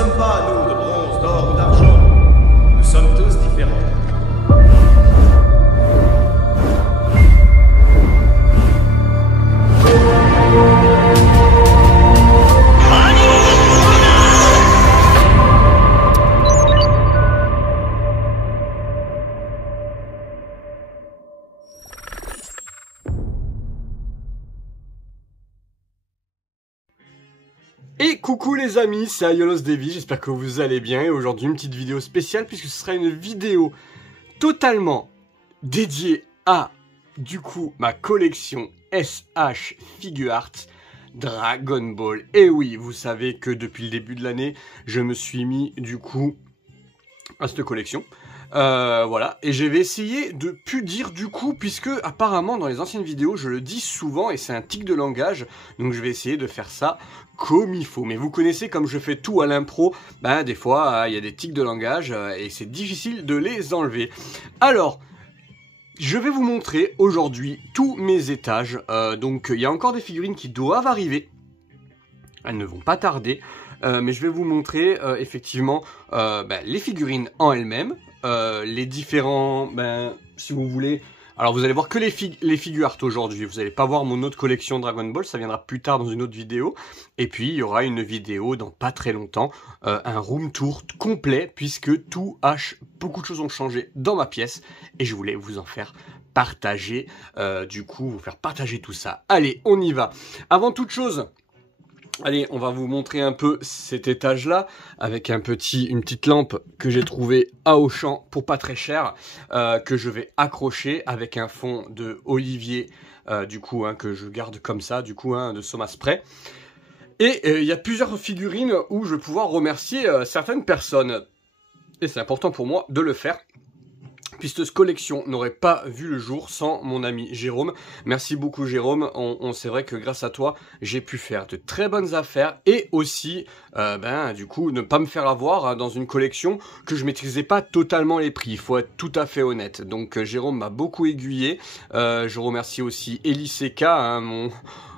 sommes pas, nous, de bronze, d'or ou d'argent. Nous sommes tous différents. Et coucou les amis, c'est Aiolos Devi, j'espère que vous allez bien et aujourd'hui une petite vidéo spéciale puisque ce sera une vidéo totalement dédiée à du coup ma collection SH Figuart Dragon Ball. Et oui, vous savez que depuis le début de l'année, je me suis mis du coup à cette collection. Voilà, et je vais essayer de plus dire du coup, puisque apparemment dans les anciennes vidéos je le dis souvent et c'est un tic de langage, donc je vais essayer de faire ça comme il faut. Mais vous connaissez, comme je fais tout à l'impro, ben des fois il y a des tics de langage et c'est difficile de les enlever. Alors, je vais vous montrer aujourd'hui tous mes étages, donc il y a encore des figurines qui doivent arriver, elles ne vont pas tarder. Mais je vais vous montrer effectivement les figurines en elles-mêmes, les différents, si vous voulez. Alors vous allez voir que les figures art aujourd'hui, vous n'allez pas voir mon autre collection Dragon Ball, ça viendra plus tard dans une autre vidéo. Et puis il y aura une vidéo dans pas très longtemps, un room tour complet, puisque beaucoup de choses ont changé dans ma pièce, et je voulais vous en faire partager, du coup vous faire partager tout ça. Allez, on y va. Avant toute chose, allez, on va vous montrer un peu cet étage-là, avec une petite lampe que j'ai trouvée à Auchan pour pas très cher, que je vais accrocher avec un fond de Olivier, du coup, que je garde comme ça, du coup, de Soma Spray. Et il y a plusieurs figurines où je vais pouvoir remercier certaines personnes. Et c'est important pour moi de le faire, puisque cette collection n'aurait pas vu le jour sans mon ami Jérôme. Merci beaucoup Jérôme, c'est vrai que grâce à toi, j'ai pu faire de très bonnes affaires et aussi, du coup, ne pas me faire avoir dans une collection que je maîtrisais pas totalement les prix, il faut être tout à fait honnête. Donc Jérôme m'a beaucoup aiguillé, je remercie aussi Eliseka,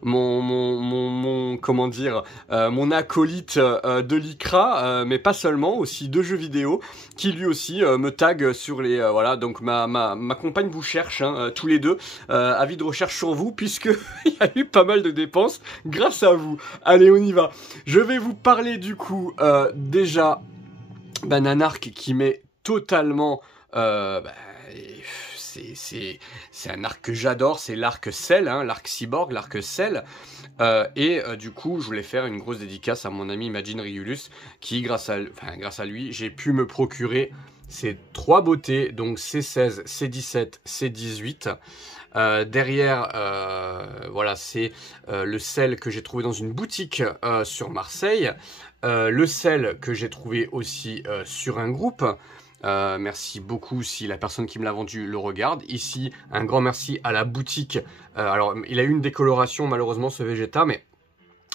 comment dire, mon acolyte de l'ICRA, mais pas seulement, aussi de jeux vidéo, qui lui aussi me tag sur les, voilà, donc ma compagne vous cherche, tous les deux, avis de recherche sur vous, puisque il y a eu pas mal de dépenses grâce à vous. Allez, on y va. Je vais vous parler du coup, déjà, d'un arc qui m'est totalement, c'est un arc que j'adore, c'est l'arc Cell, l'arc Cyborg, l'arc Cell. Du coup, je voulais faire une grosse dédicace à mon ami Imagine Riulus, qui, grâce à lui, j'ai pu me procurer ces trois beautés, donc C16, C17, C18. Derrière, voilà, c'est le Cell que j'ai trouvé dans une boutique sur Marseille, le Cell que j'ai trouvé aussi sur un groupe. Merci beaucoup si la personne qui me l'a vendu le regarde. Ici, un grand merci à la boutique. Alors, il a eu une décoloration malheureusement ce Vegeta, mais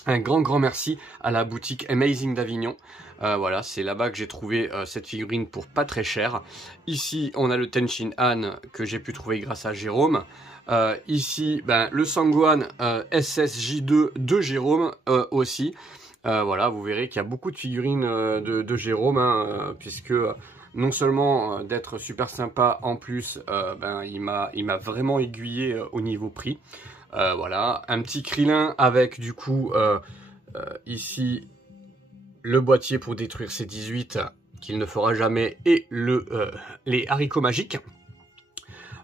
un grand merci à la boutique Amazing d'Avignon. Voilà, c'est là-bas que j'ai trouvé cette figurine pour pas très cher. Ici, on a le Tenshin Han que j'ai pu trouver grâce à Jérôme. Ici, le Sangwan SSJ2 de Jérôme aussi. Voilà, vous verrez qu'il y a beaucoup de figurines de Jérôme, puisque non seulement d'être super sympa, en plus, il m'a vraiment aiguillé au niveau prix. Voilà, un petit Krillin avec du coup, ici, le boîtier pour détruire ces 18 qu'il ne fera jamais et les haricots magiques.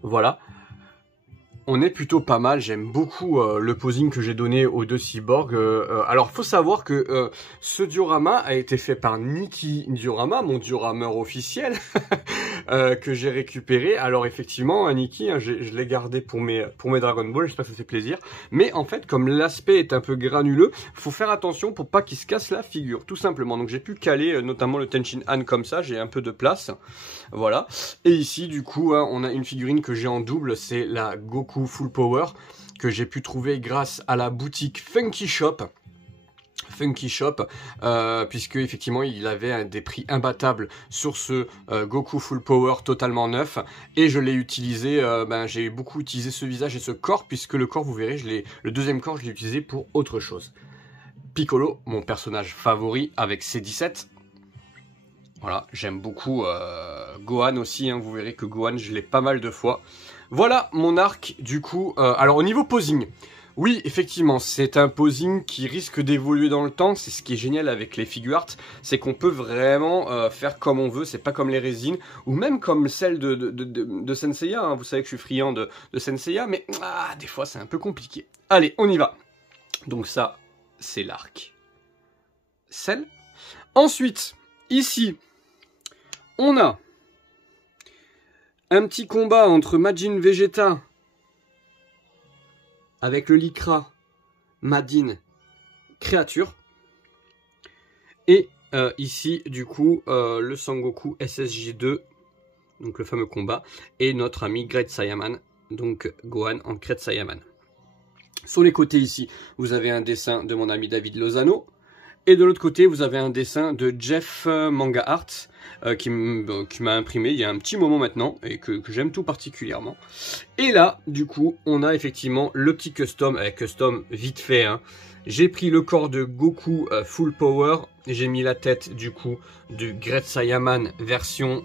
Voilà. On est plutôt pas mal, j'aime beaucoup le posing que j'ai donné aux deux cyborgs. Alors, faut savoir que ce diorama a été fait par Niki Diorama, mon diorameur officiel, que j'ai récupéré. Alors, effectivement, Niki, je l'ai gardé pour mes Dragon Ball, j'espère que ça fait plaisir. Mais en fait, comme l'aspect est un peu granuleux, faut faire attention pour pas qu'il se casse la figure, tout simplement. Donc, j'ai pu caler notamment le Tenshin Han comme ça, j'ai un peu de place. Voilà. Et ici, du coup, on a une figurine que j'ai en double, c'est la Goku Full Power, que j'ai pu trouver grâce à la boutique Funky Shop. Puisque effectivement il avait des prix imbattables sur ce Goku Full Power totalement neuf, et je l'ai utilisé, j'ai beaucoup utilisé ce visage et ce corps, puisque le corps, vous verrez, le deuxième corps je l'ai utilisé pour autre chose. Piccolo, mon personnage favori avec C17, Voilà, j'aime beaucoup Gohan aussi, hein, vous verrez que Gohan, je l'ai pas mal de fois. Voilà mon arc, du coup. Alors, au niveau posing, oui, effectivement, c'est un posing qui risque d'évoluer dans le temps. C'est ce qui est génial avec les figure art, c'est qu'on peut vraiment faire comme on veut. C'est pas comme les résines, ou même comme celle de Senseiya. Hein. Vous savez que je suis friand de Senseiya, mais des fois, c'est un peu compliqué. Allez, on y va. Donc ça, c'est l'arc. Celle. Ensuite, ici... on a un petit combat entre Majin Vegeta avec le Lycra Madin créature. Et ici, du coup, le Sangoku SSJ2, donc le fameux combat, et notre ami Great Saiyaman, donc Gohan en Great Saiyaman. Sur les côtés ici, vous avez un dessin de mon ami David Lozano. Et de l'autre côté, vous avez un dessin de Jeff Manga Art qui m'a imprimé il y a un petit moment maintenant et que j'aime tout particulièrement. Et là, du coup, on a effectivement le petit custom, custom vite fait. Hein. J'ai pris le corps de Goku Full Power, j'ai mis la tête du coup du Great Saiyaman version...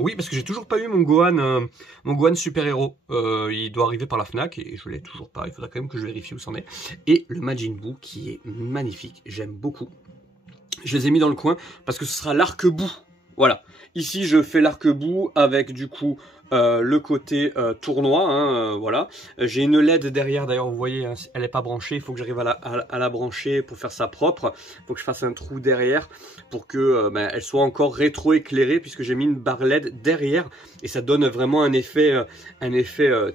oui, parce que j'ai toujours pas eu mon Gohan super héros. Il doit arriver par la Fnac et je l'ai toujours pas. Il faudra quand même que je vérifie où c'en est. Et le Majin Buu qui est magnifique, j'aime beaucoup. Je les ai mis dans le coin parce que ce sera l'arc-bout. Voilà. Ici, je fais l'arc-bout avec du coup le côté tournoi. Hein, voilà. J'ai une LED derrière. D'ailleurs, vous voyez, hein, elle n'est pas branchée. Il faut que j'arrive à la brancher pour faire ça propre. Il faut que je fasse un trou derrière pour que elle soit encore rétro-éclairée puisque j'ai mis une barre LED derrière et ça donne vraiment un effet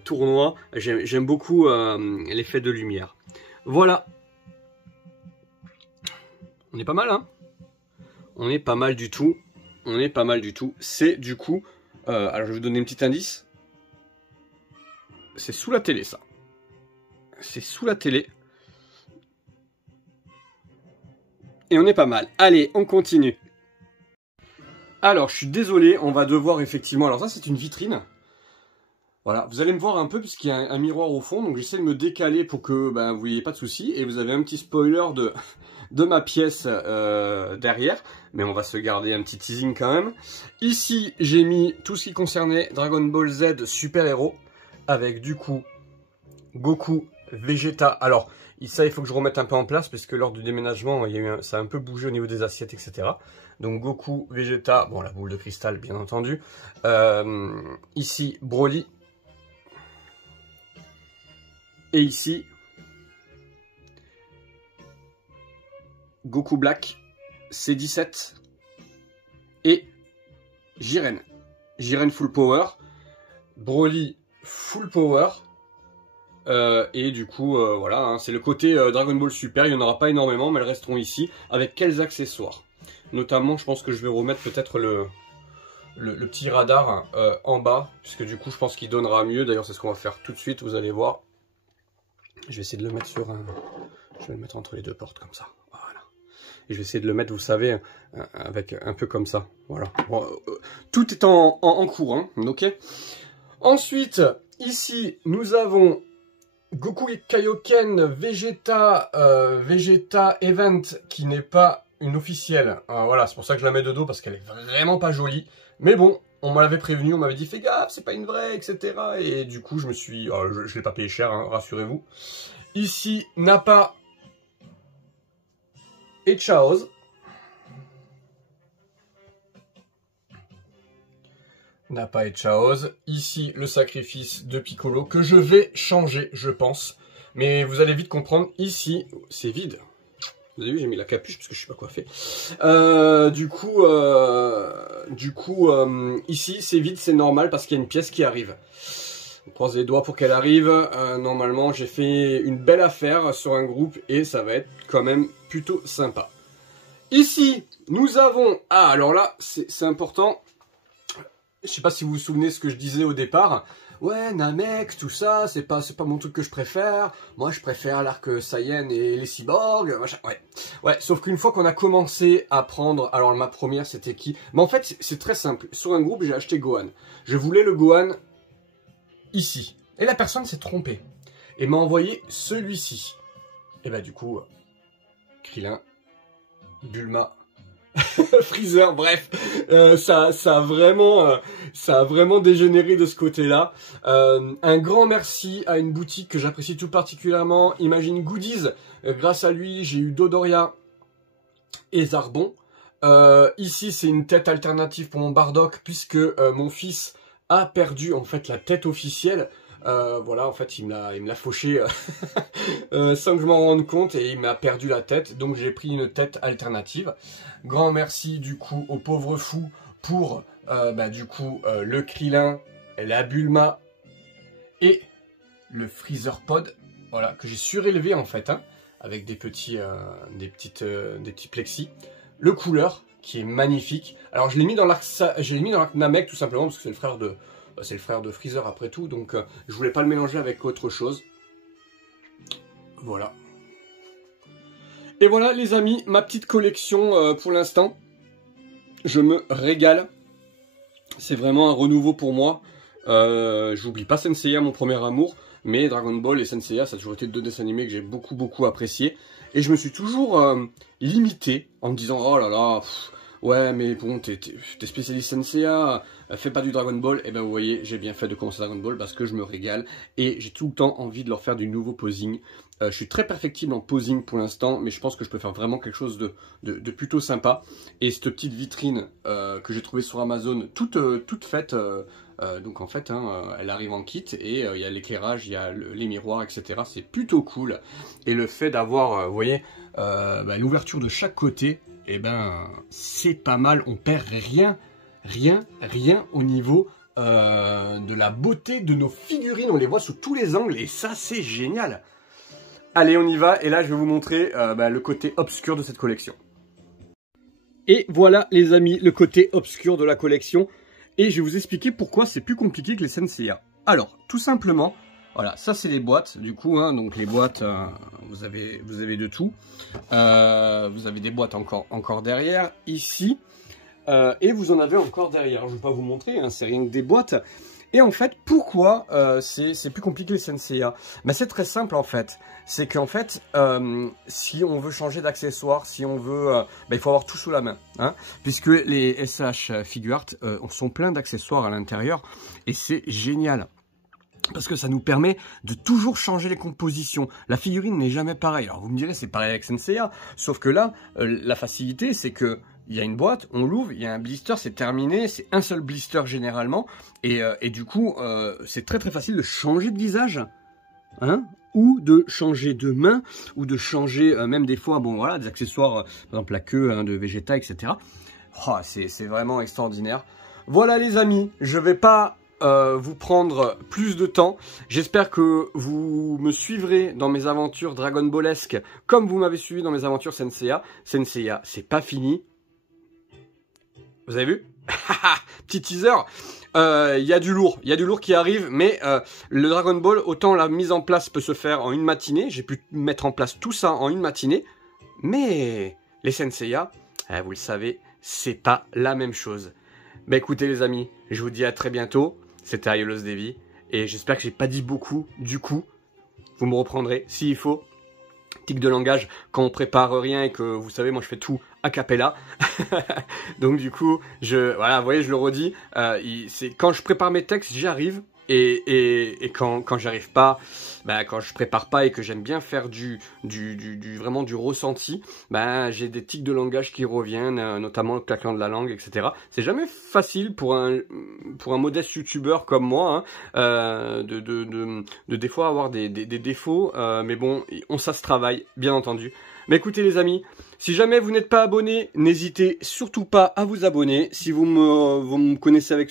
tournoi. J'aime beaucoup l'effet de lumière. Voilà. On est pas mal, hein? On est pas mal du tout. On est pas mal du tout. C'est du coup... alors, je vais vous donner un petit indice. C'est sous la télé, ça. C'est sous la télé. Et on est pas mal. Allez, on continue. Alors, je suis désolé. On va devoir effectivement... Alors ça, c'est une vitrine. Voilà, vous allez me voir un peu puisqu'il y a un miroir au fond. Donc, j'essaie de me décaler pour que vous n'ayez pas de soucis. Et vous avez un petit spoiler de ma pièce derrière, mais on va se garder un petit teasing quand même. Ici, j'ai mis tout ce qui concernait Dragon Ball Z Super Héros, avec du coup Goku, Vegeta. Alors, ça, il faut que je remette un peu en place, parce que lors du déménagement, ça a un peu bougé au niveau des assiettes, etc. Donc Goku, Vegeta, bon, la boule de cristal, bien entendu. Ici, Broly. Et ici... Goku Black, C17 et Jiren. Jiren Full Power, Broly Full Power, et du coup, voilà, hein, c'est le côté Dragon Ball Super, il n'y en aura pas énormément, mais elles resteront ici, avec quels accessoires. Notamment, je pense que je vais remettre peut-être le petit radar en bas, puisque du coup, je pense qu'il donnera mieux, d'ailleurs, c'est ce qu'on va faire tout de suite, vous allez voir. Je vais essayer de le mettre sur un... Je vais le mettre entre les deux portes, comme ça. Et je vais essayer de le mettre, vous savez, avec un peu comme ça. Voilà. Bon, tout est en cours, hein, ok. Ensuite, ici, nous avons Goku et Kaioken Vegeta, Vegeta Event, qui n'est pas une officielle. Voilà, c'est pour ça que je la mets de dos, parce qu'elle est vraiment pas jolie. Mais bon, on m'avait prévenu, on m'avait dit, fais gaffe, c'est pas une vraie, etc. Et du coup, je me suis... je l'ai pas payé cher, hein, rassurez-vous. Ici, Nappa... et Chaoz. Nappa et Chaoz. Ici, le sacrifice de Piccolo, que je vais changer, je pense. Mais vous allez vite comprendre, ici, c'est vide. Vous avez vu, j'ai mis la capuche parce que je suis pas coiffé. Ici, c'est vide, c'est normal parce qu'il y a une pièce qui arrive. On croise les doigts pour qu'elle arrive. Normalement, j'ai fait une belle affaire sur un groupe et ça va être quand même plutôt sympa. Ici, nous avons... Ah, alors là, c'est important. Je sais pas si vous vous souvenez ce que je disais au départ. Ouais, Namek, tout ça, c'est pas mon truc que je préfère. Moi, je préfère l'arc Saiyan et les cyborgs. Machin. Ouais, sauf qu'une fois qu'on a commencé à prendre... Alors, ma première, c'était qui? Mais en fait, c'est très simple. Sur un groupe, j'ai acheté Gohan. Je voulais le Gohan ici. Et la personne s'est trompée. Et m'a envoyé celui-ci. Et bah, du coup, Krillin, Bulma Freezer, bref, ça a vraiment dégénéré de ce côté-là. Un grand merci à une boutique que j'apprécie tout particulièrement, Imagine Goodies. Grâce à lui, j'ai eu Dodoria et Zarbon. Ici, c'est une tête alternative pour mon Bardock, puisque mon fils a perdu en fait la tête officielle. Voilà, en fait, il me l'a fauché sans que je m'en rende compte et il m'a perdu la tête. Donc j'ai pris une tête alternative. Grand merci du coup au pauvre fou pour le Krillin, la Bulma et le Freezer Pod. Voilà, que j'ai surélevé en fait, hein, avec des petits plexis. Le couleur qui est magnifique. Alors je l'ai mis dans l'arc Namek tout simplement parce que c'est le frère de Freezer après tout, donc je voulais pas le mélanger avec autre chose. Voilà. Et voilà les amis, ma petite collection pour l'instant. Je me régale. C'est vraiment un renouveau pour moi. J'oublie pas Senseiya, mon premier amour, mais Dragon Ball et Senseiya, ça a toujours été deux dessins animés que j'ai beaucoup apprécié. Et je me suis toujours limité en me disant, oh là là, ouais mais bon, t'es spécialiste Senseiya, fais pas du Dragon Ball. Et ben vous voyez, j'ai bien fait de commencer Dragon Ball parce que je me régale et j'ai tout le temps envie de leur faire du nouveau posing. Je suis très perfectible en posing pour l'instant, mais je pense que je peux faire vraiment quelque chose de plutôt sympa. Et cette petite vitrine que j'ai trouvée sur Amazon, toute faite, donc en fait, hein, elle arrive en kit et il y a l'éclairage, il y a les miroirs, etc. C'est plutôt cool. Et le fait d'avoir, vous voyez, une ouverture de chaque côté, et ben c'est pas mal. On perd rien au niveau de la beauté de nos figurines. On les voit sous tous les angles et ça c'est génial. Allez, on y va, et là je vais vous montrer le côté obscur de cette collection. Et voilà les amis, le côté obscur de la collection, et je vais vous expliquer pourquoi c'est plus compliqué que les Senseiya. Alors, tout simplement, voilà, ça c'est les boîtes, du coup, hein, donc les boîtes, vous avez de tout. Vous avez des boîtes encore derrière, ici, et vous en avez encore derrière. Je ne vais pas vous montrer, hein, c'est rien que des boîtes. Et en fait, pourquoi c'est plus compliqué les Senseiya? Ben, c'est très simple en fait. C'est qu'en fait, si on veut changer d'accessoires, si on veut... il faut avoir tout sous la main. Hein, puisque les SH Figuart sont pleins d'accessoires à l'intérieur. Et c'est génial. Parce que ça nous permet de toujours changer les compositions. La figurine n'est jamais pareille. Alors vous me direz, c'est pareil avec Senseiya. Sauf que là, la facilité, c'est que... il y a une boîte, on l'ouvre, il y a un blister, c'est terminé, c'est un seul blister généralement, et du coup, c'est très facile de changer de visage, hein, ou de changer de main, ou de changer même des fois, bon voilà, des accessoires, par exemple la queue hein, de Vegeta, etc. Oh, c'est vraiment extraordinaire. Voilà les amis, je vais pas vous prendre plus de temps. J'espère que vous me suivrez dans mes aventures Dragon Ballesques, comme vous m'avez suivi dans mes aventures Senseiya. Senseiya, c'est pas fini. Vous avez vu? Petit teaser. Il y a du lourd qui arrive, mais le Dragon Ball, autant la mise en place peut se faire en une matinée. J'ai pu mettre en place tout ça en une matinée. Mais les Senseiya, vous le savez, c'est pas la même chose. Mais écoutez les amis, je vous dis à très bientôt. C'était Aiolos Devi. Et j'espère que j'ai pas dit beaucoup. Du coup, vous me reprendrez s'il faut. Tic de langage quand on prépare rien et que vous savez, moi je fais tout a cappella. Donc du coup, voilà, vous voyez, je le redis, c'est quand je prépare mes textes, j'y arrive. Et quand j'arrive pas, quand je prépare pas et que j'aime bien faire vraiment du ressenti, j'ai des tics de langage qui reviennent, notamment le claquement de la langue, etc. C'est jamais facile pour un modeste youtubeur comme moi, hein, de des fois avoir des défauts, mais bon, ça se travaille, bien entendu. Mais écoutez les amis, si jamais vous n'êtes pas abonné, n'hésitez surtout pas à vous abonner. Si vous me connaissez avec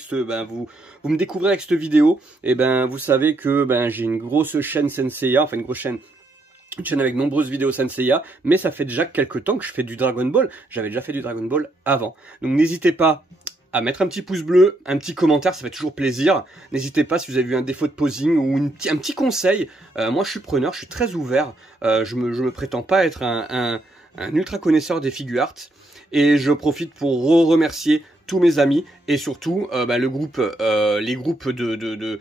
vous me découvrez avec cette vidéo, et vous savez que j'ai une grosse chaîne Senseiya, enfin une chaîne avec nombreuses vidéos Senseiya, mais ça fait déjà quelques temps que je fais du Dragon Ball. J'avais déjà fait du Dragon Ball avant. Donc n'hésitez pas à mettre un petit pouce bleu, un petit commentaire, ça fait toujours plaisir. N'hésitez pas si vous avez vu un défaut de posing ou un petit conseil. Moi je suis preneur, je suis très ouvert. Je me prétends pas être un ultra connaisseur des figure art. Et je profite pour remercier tous mes amis et surtout le groupe, les groupes de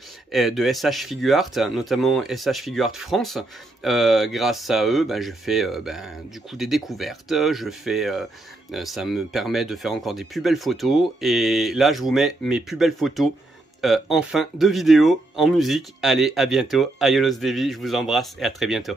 SH Figuart, notamment SH Figuart France. Grâce à eux, je fais du coup des découvertes, ça me permet de faire encore des plus belles photos. Et là, je vous mets mes plus belles photos en fin de vidéo en musique. Allez, à bientôt. Ayolos Devi, je vous embrasse et à très bientôt.